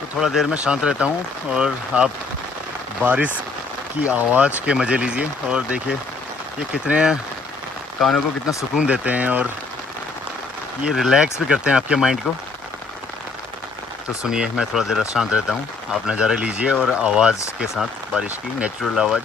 तो थोड़ा देर में शांत रहता हूँ और आप बारिश की आवाज़ के मज़े लीजिए और देखिए ये कितने कानों को कितना सुकून देते हैं और ये रिलैक्स भी करते हैं आपके माइंड को। तो सुनिए, मैं थोड़ा देर शांत रहता हूँ, आप नज़ारे लीजिए और आवाज़ के साथ, बारिश की नेचुरल आवाज़।